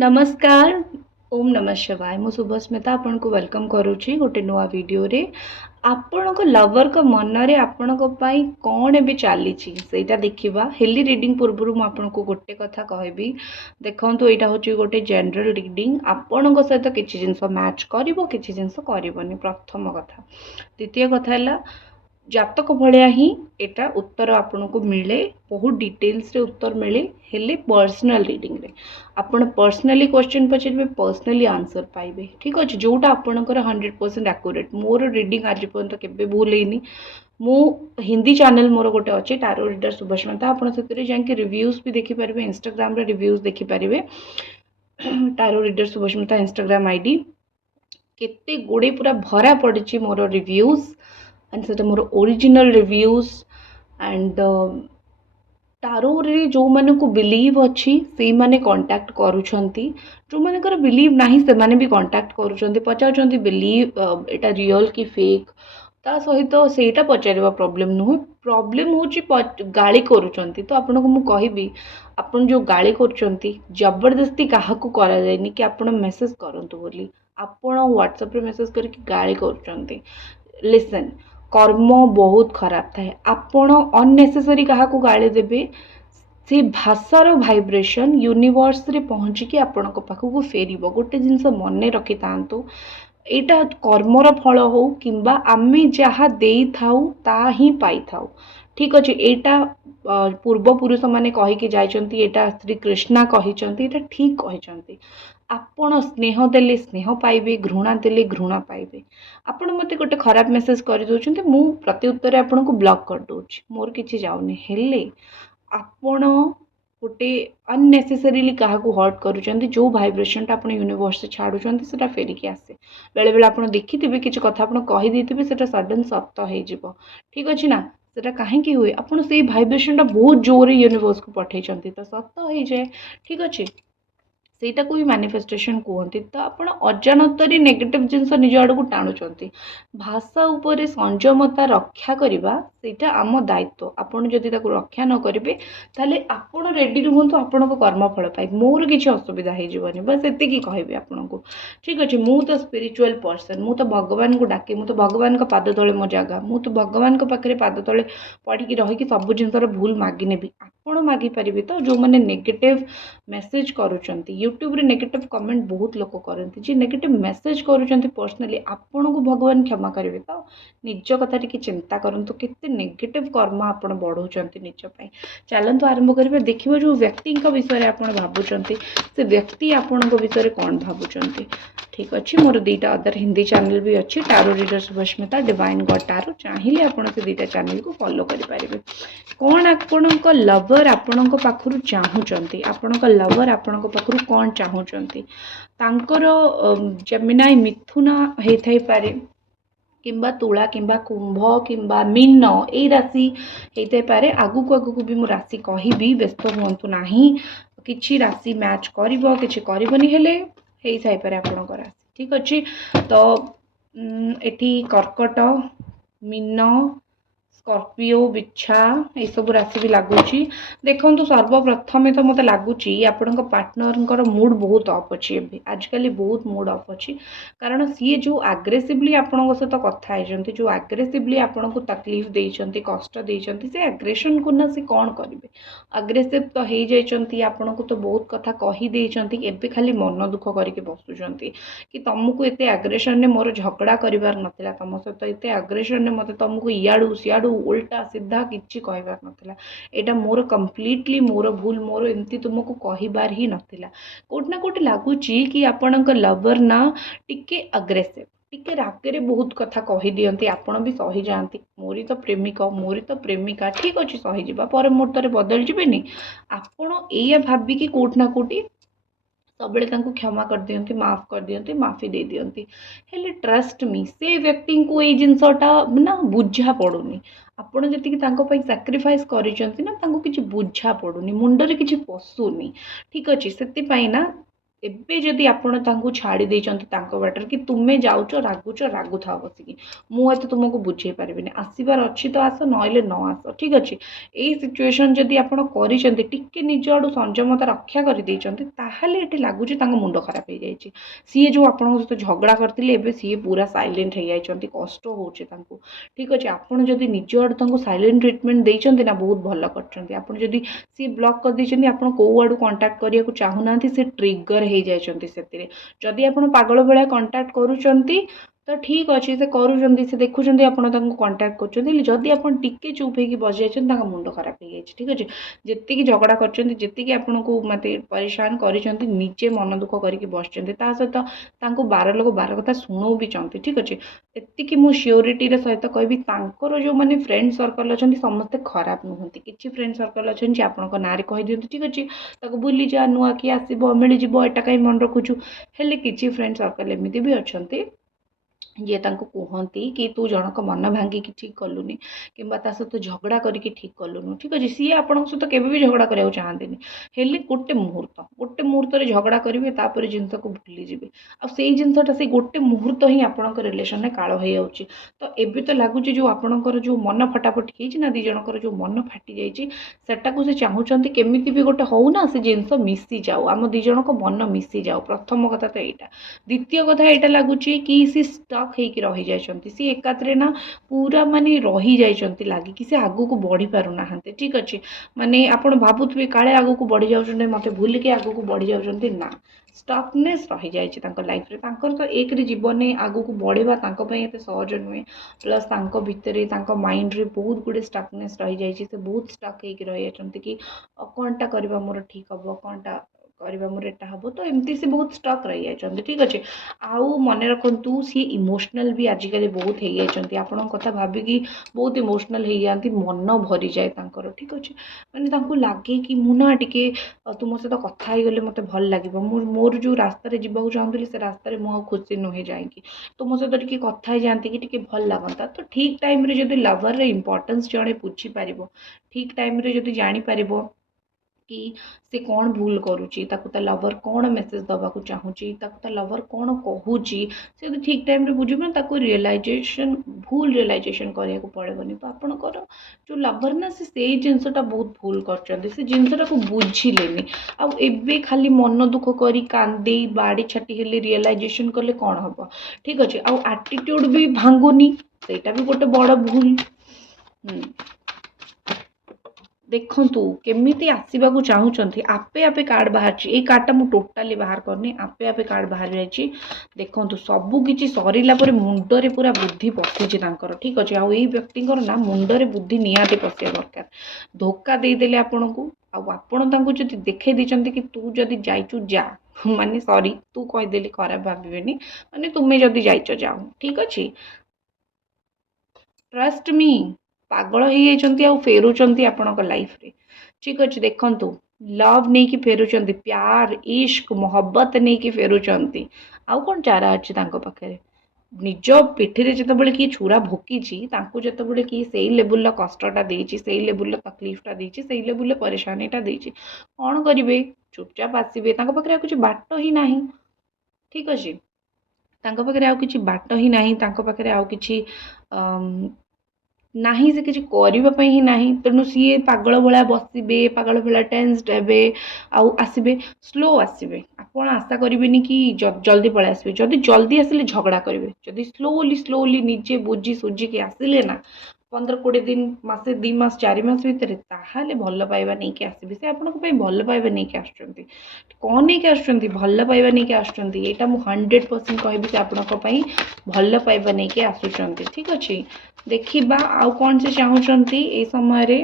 नमस्कार। ओम नमः शिवाय। मु शुभस्मिता आपन को वेलकम करूची गोटे नुआ वीडियो रे। आपण को लवर को मन रे आपण को पाई कौन भी चली सेटा देखिबा। हेली रीडिंग पूर्व मु आपन को गोटे कथा कहबी। देखंतु एटा होची गोटे जनरल रीडिंग। आपण को सहित किछि जिंस मैच करिवो किछि जिंस करिवोनी प्रथम कथा। द्वितीय कथा हला जातक भलिया ही एटा उत्तर आपन को मिले बहुत डिटेल्स रे उत्तर मिले हेले पर्सनल रीडिंग रे आपण पर्सनली क्वेश्चन पचारे पर्सनली आंसर पाइबे। ठीक अच्छे जोटा आपणकर 100% एक्यूरेट। मोर रीडिंग आज पर्यंत केबे भूल हैनी। मु हिंदी चैनल मोर गोटे अच्छे टारो रीडर शुभस्मिता। आपन से जाके रिव्यूज भी देखि पारिबे, इंस्टाग्राम रे रिव्यूज देखि पारिबे। Tarot reader Subhasmita Instagram ID केते गुड़े पूरा भरा पड़ी मोर रिव्यूज एंड से मोर ओरिजिनल रिव्यूज एंड टारो रे जो माने को बिलीव अच्छी से माने कांटेक्ट करूछंती। जो माने कर बिलीव नाही से माने भी कांटेक्ट करूछंती, पचारुछंती बिलीव एटा रियल की फेक। ता सहित सेटा पचारिबा प्रॉब्लम नुह। प्रॉब्लम होची गाली करूछंती। तो आपन को मु कहिबी आपन जो गाली करूछंती जबरदस्ती काहा को करा जायनी कि आपन मेसेज करंतु बोली। आपन व्हाट्सएप रे मेसेज करके गाली करूछंती। लिसन, कर्म बहुत खराब थाए। आपण अननेसेसरी क्या गाड़ी देवे से भाषार भाइब्रेशन यूनिवर्स रे पहुँचिकी आपण पाखक फेर। गोटे जिनस मन रखि था यहाँ कर्मर फल हो कि आमे जहाँ दे थाउ ता ही पाई थाउ। ठीक अच्छे यहाँ पूर्वपुरुष मैंने कहीकि जाइछंती, एटा श्री कृष्णा कहिछंती, एटा ठीक कहिछंती। आपण स्नेह देले स्नेह पाइबे, घृणा देले घृणा पाइबे। आपण मते गोटे खराब मेसेज कर दउछंती, मु प्रति उत्तर आपण को ब्लॉक कर दउछि, मोर किछि जाउनी। हेले आपण गोटे अननेसेसरीली क्या हर्ट करूछंती, जो भाइब्रेशन टा आपण यूनिवर्स से छाडुछंती सेटा फेरिकी आसे। बेले बेले आपण देखिथिबे किछि कथा आपण कहि देथिबे सेटा सडन सत्य हे जिवो। ठीक अछि ना। सेटा काहेकि हुए आपण सेही भाइब्रेशन टा बहुत जोर यूनिवर्स को पठेइछंती तो सत्य हे जाए। ठीक अछि, सेटा को भी मैनिफेस्टेशन कहते। तो आप अजाणत नेगेटिव जिनस निज आड़ को टाणुंट। भाषा उपरे संयमता रक्षा करवा सेटा आम दायित्व। आपड़ जदि रक्षा न करेंगे ताले आपण रेडी रुहतु, आपण कर्मफल पाइ। मोर किसी असुविधा हो बस एति कहबी आपन को। ठीक अच्छे, मु तो स्पिरिचुअल पर्सन, मु तो भगवान को डाके, मु तो भगवान का पाद तले मो जगह, मु तो भगवान के पाखे पाद तले पड़ी रही सब जिनसर भूल मागी नेबी। आपण मागी पारिबे तो जो मैंने नेगेटिव मेसेज करूछंती यूट्यूब रे नेगेटिव कमेंट बहुत लोग करती। जे नेगेटिव मेसेज करूछंती पर्सनली आपण को भगवान क्षमा करेंगे। तो निज कथा टिके चिंता करंतु केते नेगेटिव कर्म आपण बढ़ाउछंती निज पई। चलंतु आरंभ करिवे। देखिबो जो व्यक्ति विषय रे आपण भाबुछंती से व्यक्ति आपण को विषय रे कोन भाबुछंती। ठीक अच्छे, मोर दुईटा अदर हिंदी चैनल भी अच्छी, tarot reader Shubhasmita, divine God tarot. चाहिए आपण से दुईटा चैनल को फॉलो करि पारिबे। कौन आपणक लवर आपणक पाखरु चाहूचंती, आपणक लवर आपणक पाखरु कौन चाहूचंती। तांकर जेमिनाई मिथुन हे थाई पारे, किंबा तुला किंबा कुंभ किंबा मीन ए राशि होते पारे। आगु को भी मु राशि कहबी, व्यस्त हुंतु नाही। किछि राशि मैच करिवो किछि करिवोनी, हेले हेई थाई पारे आपणक राशि। ठीक अछि, तो एठी कर्कट, मीन, स्कॉर्पियो, बिच्छा ये सब राशि भी लगुच। देखो सर्वप्रथम तो मत लगुच आपण पार्टनर मूड बहुत अफ अच्छी। आजकल बहुत मूड अफ अच्छी, कारण सी जो आग्रेसिवली आपण सहित कथा होती, जो आग्रेसिवली आपण को तकलीफ देते, कष्ट देते, से आग्रेसन को ना सी कौन करेंगे। आग्रेसिव तो हो जाती, आपण को तो बहुत कथा कहीदे, एवं खाली मन दुख करके बसुँच कि तुमको एत आग्रेसन मोर झगड़ा करार नाला, तुम सहित एत आग्रेसन मत तुमको इयाड़ू सियाड़ू उल्टा सीधा किसी कहबार नाला। एटा मोर कम्प्लीटली मोर भूल, मोर एमती तुमको कहबार ही नाला। कोटना कोटी लगुच कि आपण लवर ना टिके अग्रेसिव, टिके रागे बहुत कथा कही दियंती, आपण भी सही जाती। मोरी तो प्रेमिक, मोरी तो प्रेमिका, ठीक अच्छे सहीजा पर मुहूर्त बदल जीवेनी। आपण या भाविकी कोटना कोटी सब क्षमा कर दियंती, माफ कर दियंती, माफी दे दियंती। हेले ट्रस्ट मी से व्यक्ति को ये जिनसटा ना बुझा पड़ुनी। आपण जी सैक्रिफाइस करिसेंती ना, तांको किछि बुझा पड़ुनी, मुंडरे किछि पशुनी। ठीक अच्छे, से ना ଏବେ ଯଦି ଆପଣ ତାଙ୍କୁ ଛାଡ଼ି ଦେଇଛନ୍ତି ତାଙ୍କ ବାଟରେ କି ତୁମେ ଯାଉଛ ରାଗୁଥାଅ ବସିକି, ମୁଁ ଏତେ ତୁମକୁ ବୁଝେଇ ପାରିବିନି, ଆସିବାର ଅଛି ତ ଆସ, ନହେଲେ ନ ଆସ, ଠିକ୍ ଅଛି। ଏଇ ସିଚୁଏସନ୍ ଯଦି ଆପଣ କରିଛନ୍ତି, ଟିକେ ନିଜ ଆଡ଼ୁ ସଂଯମତା ରକ୍ଷା କରିଦେଇଛନ୍ତି, ତାହେଲେ ଏଠି ଲାଗୁଛି ତାଙ୍କ ମୁଣ୍ଡ ଖରାପ ହେଇଯାଇଛି। ସିଏ ଯେଉଁ ଆପଣଙ୍କ ସହିତ ଝଗଡ଼ା କରିଥିଲେ ଏବେ ସିଏ ପୁରା ସାଇଲେଣ୍ଟ ହେଇଯାଇଛନ୍ତି, କଷ୍ଟ ହେଉଛି ତାଙ୍କୁ, ଠିକ୍ ଅଛି। ଆପଣ ଯଦି ନିଜ ଆଡ଼ୁ ତାଙ୍କୁ ସାଇଲେଣ୍ଟ ଟ୍ରିଟମେଣ୍ଟ ଦେଇଛନ୍ତି ନା, ବହୁତ ଭଲ କରିଛନ୍ତି। ଆପଣ ଯଦି ସିଏ ବ୍ଲକ୍ କରିଦେଇଛନ୍ତି, ଆପଣ କେଉଁ ଆଡ଼ୁ କଣ୍ଟାକ୍ଟ କରିବାକୁ ଚାହୁଁନାହାନ୍ତି, ସେ ଟ୍ରିଗର୍ ହେଇଯାଇଛନ୍ତି ସେଥିରେ। ଯଦି ଆପଣ ପାଗଳ ଭଳିଆ କଣ୍ଟାକ୍ଟ କରୁଛନ୍ତି ତ ଠିକ୍ ଅଛି, ସେ କରୁଛନ୍ତି, ସେ ଦେଖୁଛନ୍ତି ଆପଣ ତାଙ୍କୁ କଣ୍ଟାକ୍ଟ କରୁଛନ୍ତି, ହେଲେ ଯଦି ଆପଣ ଟିକେ ଚୁପ୍ ହେଇକି ବସିଯାଇଛନ୍ତି ତାଙ୍କ ମୁଣ୍ଡ ଖରାପ ହେଇଯାଇଛି, ଠିକ୍ ଅଛି। ଯେତିକି ଝଗଡ଼ା କରିଛନ୍ତି, ଯେତିକି ଆପଣଙ୍କୁ ମୋତେ ପରେଶାନ କରିଛନ୍ତି, ନିଜେ ମନ ଦୁଃଖ କରିକି ବସିଛନ୍ତି, ତା ସହିତ ତାଙ୍କୁ 12 ଲୋକ 12 କଥା ଶୁଣଉବିଛନ୍ତି, ଠିକ୍ ଅଛି। ଏତିକି ମୁଁ ସିଓରିଟିର ସହିତ କହିବି, ତାଙ୍କର ଯେଉଁମାନେ ଫ୍ରେଣ୍ଡ ସର୍କଲ୍ ଅଛନ୍ତି ସମସ୍ତେ ଖରାପ ନୁହନ୍ତି। କିଛି ଫ୍ରେଣ୍ଡ ସର୍କଲ୍ ଅଛନ୍ତି ଯେ ଆପଣଙ୍କ ନାଁରେ କହିଦିଅନ୍ତି, ଠିକ୍ ଅଛି, ତାକୁ ଭୁଲିଯା, ନୂଆ କିଏ ଆସିବ, ମିଳିଯିବ, ଏଟା କାହିଁ ମନେ ରଖୁଛୁ। ହେଲେ କିଛି ଫ୍ରେଣ୍ଡ ସର୍କଲ୍ ଏମିତି ବି ଅଛନ୍ତି ଯିଏ ତାଙ୍କୁ କୁହନ୍ତି କି ତୁ ଜଣକ ମନ ଭାଙ୍ଗିକି ଠିକ୍ କଲୁନି, କିମ୍ବା ତା ସହିତ ଝଗଡ଼ା କରିକି ଠିକ୍ କଲୁନୁ, ଠିକ୍ ଅଛି। ସିଏ ଆପଣଙ୍କ ସହିତ କେବେ ବି ଝଗଡ଼ା କରିବାକୁ ଚାହାନ୍ତିନି, ହେଲେ ଗୋଟେ ମୁହୂର୍ତ୍ତରେ ଝଗଡ଼ା କରିବେ, ତାପରେ ଜିନିଷକୁ ଭୁଲିଯିବେ। ଆଉ ସେଇ ଜିନିଷଟା, ସେଇ ଗୋଟେ ମୁହୂର୍ତ୍ତ ହିଁ ଆପଣଙ୍କ ରିଲେସନ୍ରେ କାଳ ହେଇଯାଉଛି। ତ ଏବେ ତ ଲାଗୁଛି ଯେଉଁ ଆପଣଙ୍କର ଯେଉଁ ମନ ଫଟାଫଟି ହେଇଛି ନା, ଦୁଇ ଜଣଙ୍କର ଯେଉଁ ମନ ଫାଟି ଯାଇଛି, ସେଟାକୁ ସେ ଚାହୁଁଛନ୍ତି କେମିତି ବି ଗୋଟେ ହଉ ନା, ସେ ଜିନିଷ ମିଶିଯାଉ, ଆମ ଦୁଇ ଜଣଙ୍କ ମନ ମିଶିଯାଉ। ପ୍ରଥମ କଥା ତ ଏଇଟା। ଦ୍ୱିତୀୟ କଥା ଏଇଟା ଲାଗୁଛି କି ସେ ଷ୍ଟକ୍ ହେଇକି ରହିଯାଇଛନ୍ତି, ସେ ଏକାଥରେ ନା ପୁରା ମାନେ ରହିଯାଇଛନ୍ତି ଲାଗିକି, ସେ ଆଗକୁ ବଢ଼ି ପାରୁନାହାନ୍ତି, ଠିକ୍ ଅଛି। ମାନେ ଆପଣ ଭାବୁଥିବେ କାଳେ ଆଗକୁ ବଢ଼ି ଯାଉଛନ୍ତି, ମୋତେ ଭୁଲିକି ଆଗକୁ ବଢ଼ି ଯାଉଛନ୍ତି, ନା, ଷ୍ଟକନେସ୍ ରହିଯାଇଛି ତାଙ୍କ ଲାଇଫ୍ରେ। ତାଙ୍କର ତ ଏକରେ ଜୀବନରେ ଆଗକୁ ବଢ଼ିବା ତାଙ୍କ ପାଇଁ ଏତେ ସହଜ ନୁହେଁ, ପ୍ଲସ୍ ତାଙ୍କ ଭିତରେ, ତାଙ୍କ ମାଇଣ୍ଡରେ ବହୁତ ଗୁଡ଼ିଏ ଷ୍ଟକନେସ୍ ରହିଯାଇଛି। ସେ ବହୁତ ଷ୍ଟକ୍ ହେଇକି ରହିଯାଇଛନ୍ତି କି କ'ଣଟା କରିବା ମୋର ଠିକ୍ ହେବ, କ'ଣଟା କରିବା ମୋର ଏଟା ହେବ, ତ ଏମିତି ସେ ବହୁତ ଷ୍ଟକ୍ ରହିଯାଇଛନ୍ତି, ଠିକ୍ ଅଛି। ଆଉ ମନେ ରଖନ୍ତୁ, ସିଏ ଇମୋସନାଲ୍ ବି ଆଜିକାଲି ବହୁତ ହେଇଯାଇଛନ୍ତି, ଆପଣଙ୍କ କଥା ଭାବିକି ବହୁତ ଇମୋସନାଲ୍ ହେଇଯାଆନ୍ତି, ମନ ଭରିଯାଏ ତାଙ୍କର, ଠିକ୍ ଅଛି। ମାନେ ତାଙ୍କୁ ଲାଗେ କି ମୁଁ ନା ଟିକେ ତୁମ ସହିତ କଥା ହେଇଗଲେ ମୋତେ ଭଲ ଲାଗିବ, ମୋର ଯେଉଁ ରାସ୍ତାରେ ଯିବାକୁ ଚାହୁଁଥିଲି ସେ ରାସ୍ତାରେ ମୁଁ ଆଉ ଖୁସି ନୁହେଁ ଯାଇକି, ତୁମ ସହିତ ଟିକେ କଥା ହେଇଯାଆନ୍ତି କି ଟିକେ ଭଲ ଲାଗନ୍ତା। ତ ଠିକ୍ ଟାଇମ୍ରେ ଯଦି ଲଭର୍ର ଇମ୍ପୋର୍ଟାନ୍ସ ଜଣେ ବୁଝିପାରିବ, ଠିକ୍ ଟାଇମ୍ରେ ଯଦି ଜାଣିପାରିବ କି ସେ କ'ଣ ଭୁଲ କରୁଛି, ତାକୁ ତା ଲଭର୍ କ'ଣ ମେସେଜ୍ ଦେବାକୁ ଚାହୁଁଛି, ତାକୁ ତା ଲଭର୍ କ'ଣ କହୁଛି, ସେ ଯଦି ଠିକ୍ ଟାଇମ୍ରେ ବୁଝିବ ନା, ତାକୁ ଭୁଲ ରିଏଲାଇଜେସନ୍ କରିବାକୁ ପଡ଼ିବନି। ତ ଆପଣଙ୍କର ଯେଉଁ ଲଭର୍ ନା, ସେ ସେଇ ଜିନିଷଟା ବହୁତ ଭୁଲ କରିଛନ୍ତି, ସେ ଜିନିଷଟାକୁ ବୁଝିଲେନି। ଆଉ ଏବେ ଖାଲି ମନ ଦୁଃଖ କରି କାନ୍ଦେଇ ବାଡ଼ି ଛାଟି ହେଲେ ରିଏଲାଇଜେସନ୍ କଲେ କ'ଣ ହେବ, ଠିକ୍ ଅଛି। ଆଉ ଆଟିଟ୍ୟୁଡ଼୍ ବି ଭାଙ୍ଗୁନି, ସେଇଟା ବି ଗୋଟେ ବଡ଼ ଭୁଲ। ଦେଖନ୍ତୁ କେମିତି ଆସିବାକୁ ଚାହୁଁଛନ୍ତି, ଆପେ ଆପେ କାର୍ଡ଼ ବାହାରିଛି। ଏଇ କାର୍ଡ଼ଟା ମୁଁ ଟୋଟାଲି ବାହାର କରିନି, ଆପେ ଆପେ କାର୍ଡ଼ ବାହାରି ଯାଇଛି। ଦେଖନ୍ତୁ ସବୁ କିଛି ସରିଲା ପରେ ମୁଣ୍ଡରେ ପୁରା ବୁଦ୍ଧି ପଶିଛି ତାଙ୍କର, ଠିକ୍ ଅଛି। ଆଉ ଏଇ ବ୍ୟକ୍ତିଙ୍କର ନା ମୁଣ୍ଡରେ ବୁଦ୍ଧି ନିହାତି ପଶିବା ଦରକାର। ଧୋକା ଦେଇଦେଲେ ଆପଣଙ୍କୁ, ଆଉ ଆପଣ ତାଙ୍କୁ ଯଦି ଦେଖେଇ ଦେଇଛନ୍ତି କି ତୁ ଯଦି ଯାଇଛୁ ଯା, ମାନେ ସରି ତୁ କହିଦେଲି ଖରାପ ଭାବିବେନି, ମାନେ ତୁମେ ଯଦି ଯାଇଛ ଯାଅ, ଠିକ୍ ଅଛି। ଟ୍ରଷ୍ଟ ମି, ପାଗଳ ହେଇଯାଇଛନ୍ତି ଆଉ ଫେରୁଛନ୍ତି ଆପଣଙ୍କ ଲାଇଫ୍ରେ, ଠିକ୍ ଅଛି। ଦେଖନ୍ତୁ ଲଭ୍ ନେଇକି ଫେରୁଛନ୍ତି, ପ୍ୟାର ଇଶ୍କ ମହବ୍ବତ ନେଇକି ଫେରୁଛନ୍ତି, ଆଉ କ'ଣ ଚାରା ଅଛି ତାଙ୍କ ପାଖରେ। ନିଜ ପିଠିରେ ଯେତେବେଳେ କିଏ ଛୁରା ଭୋକିଛି, ତାଙ୍କୁ ଯେତେବେଳେ କିଏ ସେଇ ଲେବୁଲ୍ର କଷ୍ଟଟା ଦେଇଛି, ସେଇ ଲେବୁଲ୍ର ତକଲିଫଟା ଦେଇଛି, ସେଇ ଲେବୁଲ୍ର ପରେଶାନୀଟା ଦେଇଛି, କ'ଣ କରିବେ? ଚୁପଚାପ ଆସିବେ। ତାଙ୍କ ପାଖରେ ଆଉ କିଛି ବାଟ ହିଁ ନାହିଁ, ଠିକ୍ ଅଛି। ତାଙ୍କ ପାଖରେ ଆଉ କିଛି ବାଟ ହିଁ ନାହିଁ, ତାଙ୍କ ପାଖରେ ଆଉ କିଛି ନାହିଁ, ସେ କିଛି କରିବା ପାଇଁ ହିଁ ନାହିଁ। ତେଣୁ ସିଏ ପାଗଳ ଭଳିଆ ବସିବେ, ପାଗଳ ଭଳିଆ ଟେନ୍ସଡ୍ ହେବେ, ଆଉ ଆସିବେ ସ୍ଲୋ ଆସିବେ। ଆପଣ ଆଶା କରିବେନି କି ଜଲ୍ଦି ପଳେଇ ଆସିବେ। ଯଦି ଜଲ୍ଦି ଆସିଲେ ଝଗଡ଼ା କରିବେ, ଯଦି ସ୍ଲୋଲି ନିଜେ ବୁଝି ସୁଝିକି ଆସିଲେ ନା, 15-20 ଦିନ, ମାସେ 2 ମାସ 4 ମାସ ଭିତରେ, ତାହେଲେ ଭଲ ପାଇବା ନେଇକି ଆସିବେ। ସେ ଆପଣଙ୍କ ପାଇଁ ଭଲ ପାଇବା ନେଇକି ଆସୁଛନ୍ତି। କ'ଣ ନେଇକି ଆସୁଛନ୍ତି? ଭଲ ପାଇବା ନେଇକି ଆସୁଛନ୍ତି। ଏଇଟା ମୁଁ 100% କହିବି ଯେ ଆପଣଙ୍କ ପାଇଁ ଭଲ ପାଇବା ନେଇକି ଆସୁଛନ୍ତି, ଠିକ୍ ଅଛି। ଦେଖିବା ଆଉ କ'ଣ ସେ ଚାହୁଁଛନ୍ତି ଏଇ ସମୟରେ।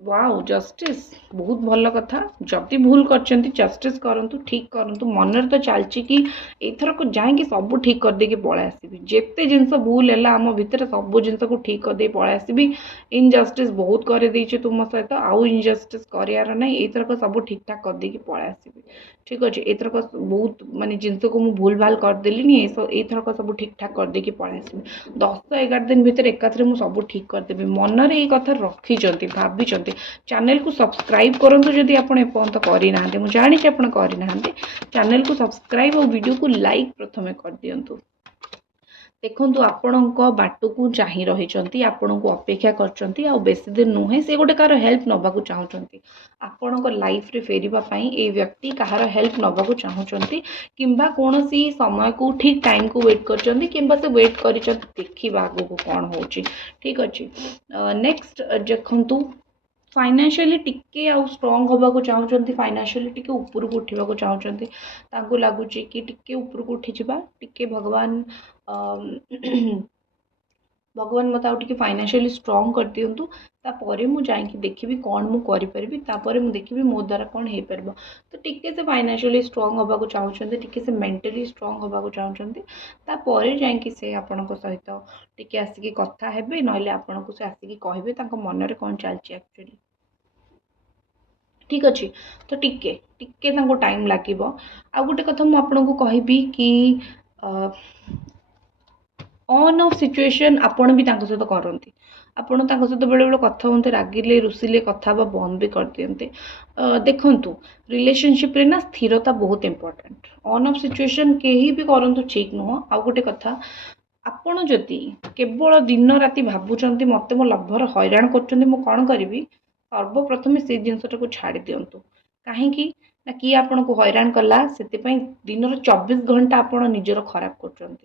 ୱାଓ, ଜଷ୍ଟିସ୍, ବହୁତ ଭଲ କଥା। ଯଦି ଭୁଲ କରିଛନ୍ତି ଜଷ୍ଟିସ୍ କରନ୍ତୁ, ଠିକ୍ କରନ୍ତୁ। ମନରେ ତ ଚାଲିଛି କି ଏଇଥରକ ଯାଇକି ସବୁ ଠିକ୍ କରିଦେଇକି ପଳେଇ ଆସିବି, ଯେତେ ଜିନିଷ ଭୁଲ ହେଲା ଆମ ଭିତରେ ସବୁ ଜିନିଷକୁ ଠିକ୍ କରିଦେଇ ପଳେଇ ଆସିବି। ଇନଜଷ୍ଟିସ୍ ବହୁତ କରିଦେଇଛି ତୁମ ସହିତ, ଆଉ ଇନଜଷ୍ଟିସ୍ କରିବାର ନାହିଁ। ଏଇଥରକ ସବୁ ଠିକ୍ ଠାକ୍ କରିଦେଇକି ପଳେଇ ଆସିବି, ଠିକ୍ ଅଛି। ଏଇଥରକ ବହୁତ ମାନେ ଜିନିଷକୁ ମୁଁ ଭୁଲ ଭାଲ କରିଦେଲିନି, ଏଇଥରକ ସବୁ ଠିକ୍ ଠାକ୍ କରିଦେଇକି ପଳେଇ ଆସିବି। 10-11 ଦିନ ଭିତରେ ଏକାଥରେ ମୁଁ ସବୁ ଠିକ୍ କରିଦେବି। ମନରେ ଏଇ କଥା ରଖିଛନ୍ତି, ଭାବିଛନ୍ତି, चैनल को सब्सक्राइब करंतु जदि आपण एपर्यंत करना मु जानी आपण करना चैनल को सब्सक्राइब और वीडियो को लाइक प्रथमे कर दियंतु देखु आपण बाटू चाही रही आपण को अपेक्षा कर बेसी दिन नुहे से गोटे कार हेल्प नवाक चाहते आपण लाइफ रे फेरवा ए व्यक्ति कहार हेल्प नवाक चाहते किंबा कौन सी समय को ठीक टाइम को वेट कर किंबा से वेट कर देखा आगो को कौन हो ठीक अच्छे नेक्स्ट देखु फाइनेंशियली टिके आउ स्ट्रॉन्ग होगा को चाहते फाइनेंशियली टिके ऊपर को उठा को चाहते लगुच कि टिके ऊपर को उठी जावा टिके भगवान भगवान मत आउ टिके फाइनेंशियली स्ट्रॉन्ग कर दिंतु तापर मु जाइए देखी कौन मु करी तापर मु देखी मो द्वारा कौन हो पार तो टिके से फाइनेंशियली स्ट्रॉन्ग होगा को चाहते टिके से मेंटली स्ट्रॉन्ग होगा को चाहते तापर जाइए से आपण सहित टिके आसिक कथा हेबे नले आपण को से आसिक कहे मन में कौन चलती एक्चुअली ठीक अच्छे तो टिके टिके टाइम लगे आ गोटे कथा मुझे कहबी कि ऑन ऑफ सिचुएशन आपण भी सहित करती आपण सहित बेले बेले कथा होते रागिले रुसिले कथा बंद भी कर दियंते देखंतु रिलेशनशिप रे ना स्थिरता बहुत इंपोर्टेंट ऑन ऑफ सिचुएशन कहीं भी करंतु ठीक नुह आ गोटे कथा आपण जदि केवल दिन राति भावुंट मत मो लभर हैरान कर कौन करी सर्वप्रथमे से जिनटा को छाड़ दिंतु कहीं ना किए आपन को हैरान कला से दिन 24 घंटा आपण निजर खराब कर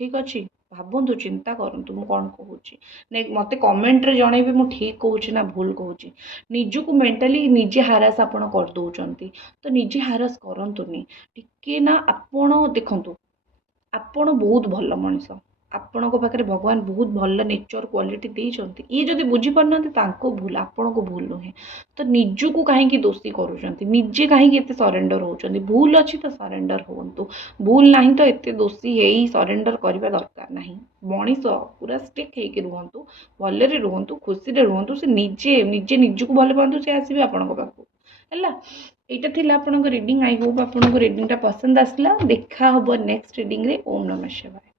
ठीक अच्छे भावतु चिंता करूँ मु कौन कहूँ मत कमेंट रे जन भी मुझे ठीक कहूँ ना भूल कहूँ निजक मेंटाली निजे हारास आप करदौरान तो निजे हारास करतुनि टिके ना आपण देखु आपण बहुत भल मनीष आपण पाखे भगवान बहुत भल नेचर क्वालिटी देते ये जब बुझीपारना भूल आपण को भूल नुहे तो निजक कहीं दोषी करुँच निजे कहीं सरेंडर होती भूल अच्छी तो सरेंडर हूँ भूल ना तो एत दोषी है सरेंडर करने दरकार ना मनीष पूरा स्टिक होकर रुहतु भलरे रुहतु खुशी रुहतु से निजे निजे निजक भल पातु सी आसवे आपण पाक है यहाँ थी आप रीडिंग आई होप आपको रीडिंगटा पसंद आसला देखा हम नेक्स्ट रीडिंग रे ओम नमः शिवाय।